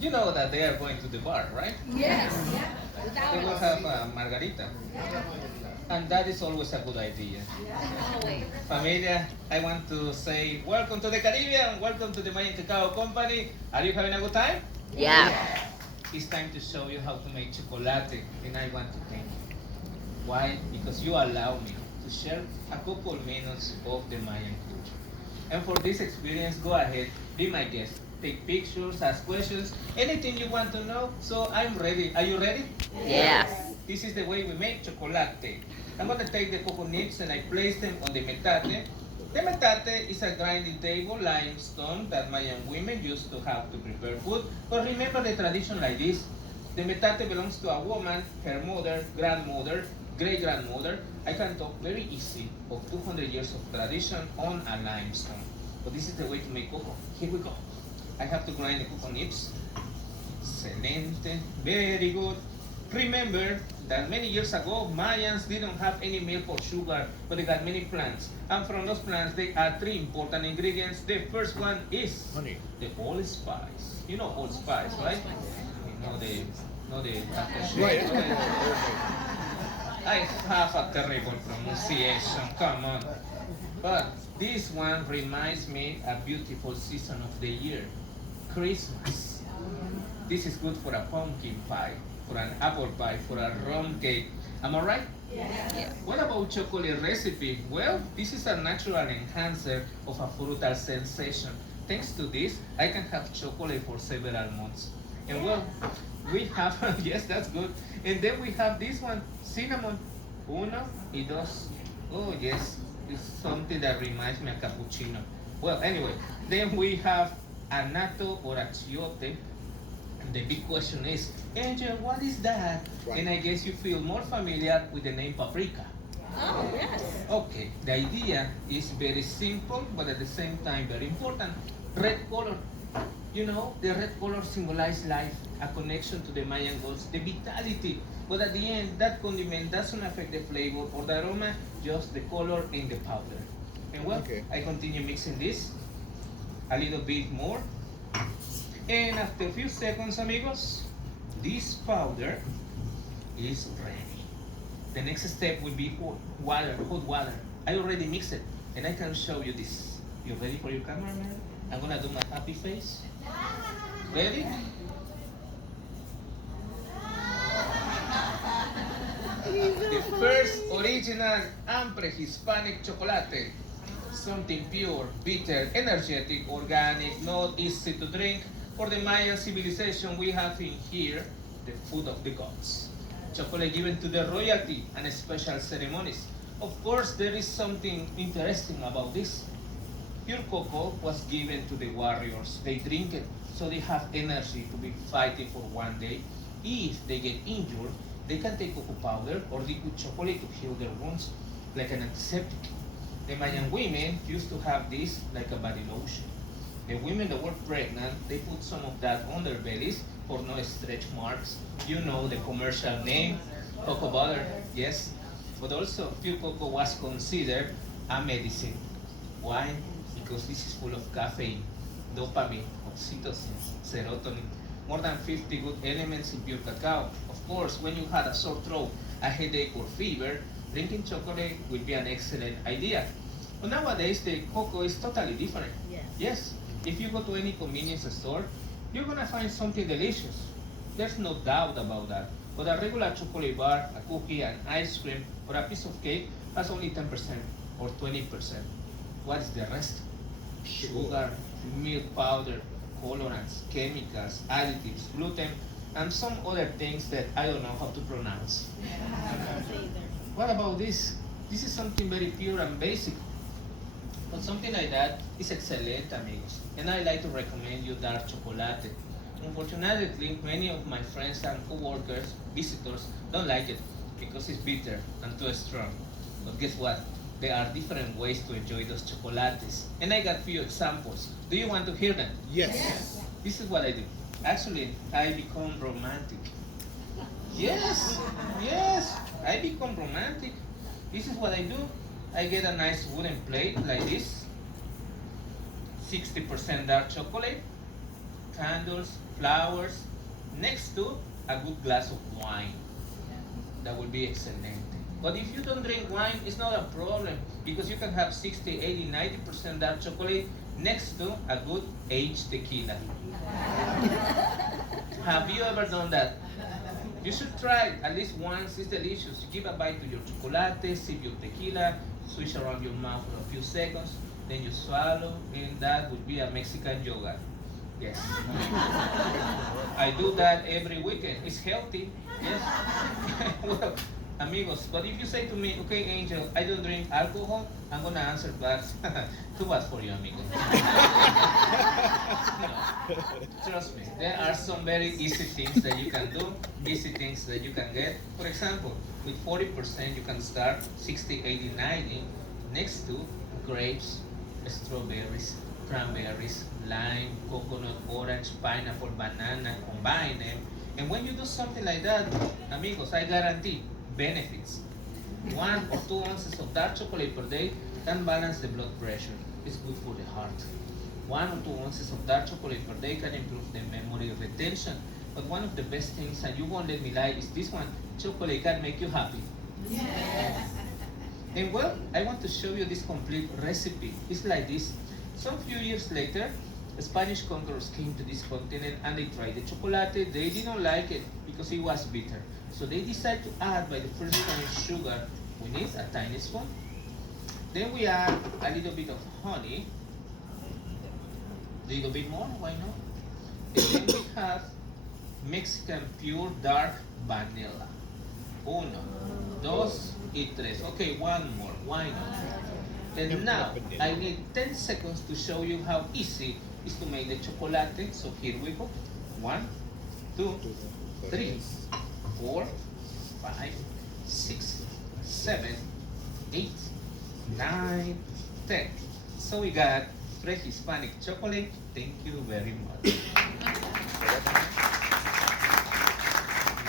You know that they are going to the bar, right? Yes. They will have a margarita. And that is always a good idea. Always. Familia, I want to say welcome to the Caribbean, welcome to the Mayan Cacao Company. Are you having a good time? Yeah. It's time to show you how to make chocolate, and I want to thank you. Why? Because you allow me to share a couple minutes of the Mayan culture. And for this experience, go ahead, be my guest. Take pictures, ask questions, anything you want to know. So I'm ready. Are you ready? Yes. This is the way we make chocolate. I'm going to take the cocoa nibs and I place them on the metate. The metate is a grinding table, limestone that Mayan women used to have to prepare food. But remember the tradition like this. The metate belongs to a woman, her mother, grandmother, great-grandmother. I can talk very easy of 200 years of tradition on a limestone. But this is the way to make cocoa. Here we go. I have to grind the cocoa nibs. Excelente, very good. Remember that many years ago, Mayans didn't have any milk or sugar, but they had many plants. And from those plants, they add three important ingredients. The first one is Honey. the allspice. You know allspice, right? You know the Right. I have a terrible pronunciation, come on. But this one reminds me a beautiful season of the year, Christmas. This is good for a pumpkin pie, for an apple pie, for a rum cake. Am I right? Yeah. What about chocolate recipe? Well, this is a natural enhancer of a frutal sensation. Thanks to this, I can have chocolate for several months. And well, we have, yes, that's good. And then we have this one, cinnamon. Uno y dos. Oh, yes, it's something that reminds me of cappuccino. Well, anyway, then we have anato or achiote. And the big question is, Angel, what is that? Right. And I guess you feel more familiar with the name paprika. Oh, yes. Okay, the idea is very simple, but at the same time very important. Red color. You know, the red color symbolizes life, a connection to the Mayan gods, the vitality. But at the end, that condiment doesn't affect the flavor or the aroma, just the color and the powder. And well, Okay. I continue mixing this a little bit more. And after a few seconds, amigos, this powder is ready. The next step will be water, hot water. I already mixed it, and I can show you this. You ready for your camera, man? I'm gonna do my happy face. Ready? The first original Ampre Hispanic chocolate. Something pure, bitter, energetic, organic, not easy to drink. For the Mayan civilization, we have in here the food of the gods. Chocolate given to the royalty and special ceremonies. Of course, there is something interesting about this. Pure cocoa was given to the warriors. They drink it so they have energy to be fighting for one day. If they get injured, they can take cocoa powder or liquid chocolate to heal their wounds like an antiseptic. The Mayan women used to have this like a body lotion. The women that were pregnant, they put some of that on their bellies for no stretch marks. You know the commercial name, cocoa butter, yes. But also, pure cocoa was considered a medicine. Why? Because this is full of caffeine, dopamine, oxytocin, serotonin, more than 50 good elements in pure cacao. Of course, when you had a sore throat, a headache or fever, drinking chocolate would be an excellent idea. But nowadays, the cocoa is totally different. Yes. Yes, if you go to any convenience store, you're gonna find something delicious. There's no doubt about that. But a regular chocolate bar, a cookie, an ice cream, or a piece of cake has only 10% or 20%. What is the rest? Sugar, milk powder, colorants, chemicals, additives, gluten, and some other things that I don't know how to pronounce. What about this? This is something very pure and basic. But something like that is excellent, amigos. And I like to recommend you dark chocolate. Unfortunately, many of my friends and co-workers, visitors, don't like it because it's bitter and too strong. But guess what? There are different ways to enjoy those chocolates. And I got few examples. Do you want to hear them? Yes. This is what I do. Actually, I become romantic. Yes, yes, I become romantic. This is what I do. I get a nice wooden plate like this, 60% dark chocolate, candles, flowers, next to a good glass of wine. That will be excellent. But if you don't drink wine, it's not a problem because you can have 60, 80, 90% dark chocolate next to a good aged tequila. Have you ever done that? You should try it at least once. It's delicious. You give a bite to your chocolate, sip your tequila, swish around your mouth for a few seconds, then you swallow, and that would be a Mexican yoga. Yes. I do that every weekend. It's healthy. Yes. Well, amigos, but if you say to me, okay, Angel, I don't drink alcohol, I'm gonna answer back. Too bad for you, amigo. No, trust me, there are some very easy things that you can do, easy things that you can get. For example, with 40%, you can start 60, 80, 90 next to grapes, strawberries, cranberries, lime, coconut, orange, pineapple, banana, combine them. And when you do something like that, amigos, I guarantee benefits. 1 or 2 ounces of dark chocolate per day can balance the blood pressure. It's good for the heart. 1 or 2 ounces of dark chocolate per day can improve the memory retention. But one of the best things, and you won't let me lie, is this one. Chocolate can make you happy. Yes. And well, I want to show you this complete recipe. It's like this. Some few years later, Spanish conquerors came to this continent and they tried the chocolate. They didn't like it because it was bitter. So they decided to add by the first time sugar. We need a tiny spoon. Then we add a little bit of honey. A little bit more, why not? And then we have Mexican pure dark vanilla. Uno, dos, y tres. Okay, one more, why not? And now, I need 10 seconds to show you how easy it is to make the chocolate. So here we go. 1, 2, 3, 4, 5, 6, 7, 8, 9, 10. So we got pre-Hispanic chocolate. Thank you very much.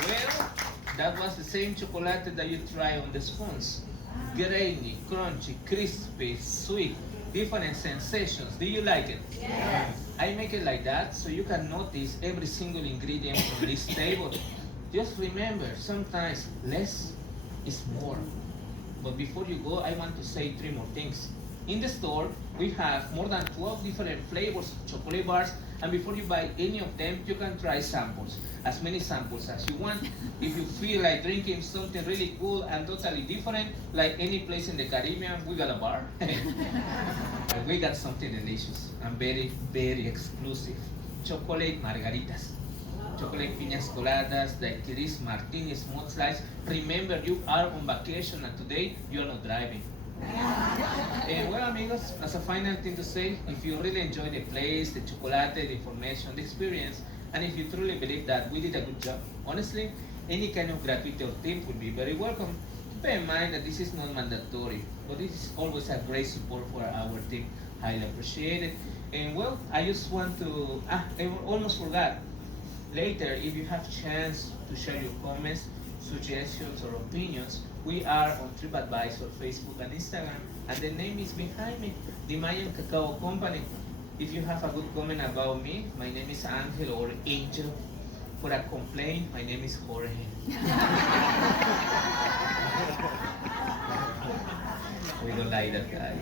Well, that was the same chocolate that you try on the spoons. Grainy, crunchy, crispy, sweet, different sensations. Do you like it? Yes. I make it like that so you can notice every single ingredient on this table. Just remember, sometimes less is more. But before you go, I want to say 3 more things. In the store, we have more than 12 different flavors of chocolate bars, and before you buy any of them, you can try samples, as many samples as you want. If you feel like drinking something really cool and totally different, like any place in the Caribbean, we got a bar. We got something delicious and very, very exclusive. Chocolate margaritas. Chocolate piñas coladas, daiquiris, martinis, mudslides. Remember, you are on vacation and today you are not driving. And well, amigos, as a final thing to say, if you really enjoy the place, the chocolate, the information, the experience, and if you truly believe that we did a good job, honestly, any kind of gratuity or tip would be very welcome. Bear in mind that this is not mandatory, but this is always a great support for our team. Highly appreciated. And well, I just want to, I almost forgot. Later, if you have chance to share your comments, suggestions, or opinions, we are on TripAdvisor, Facebook, and Instagram, and the name is behind me, the Mayan Cacao Company. If you have a good comment about me, my name is Angel or Angel. For a complaint, my name is Jorge. We don't like that guy.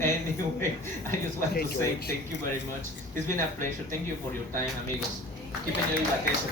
Anyway, I just want to say thank you very much. It's been a pleasure. Thank you for your time, amigos. Keep enjoying vacation.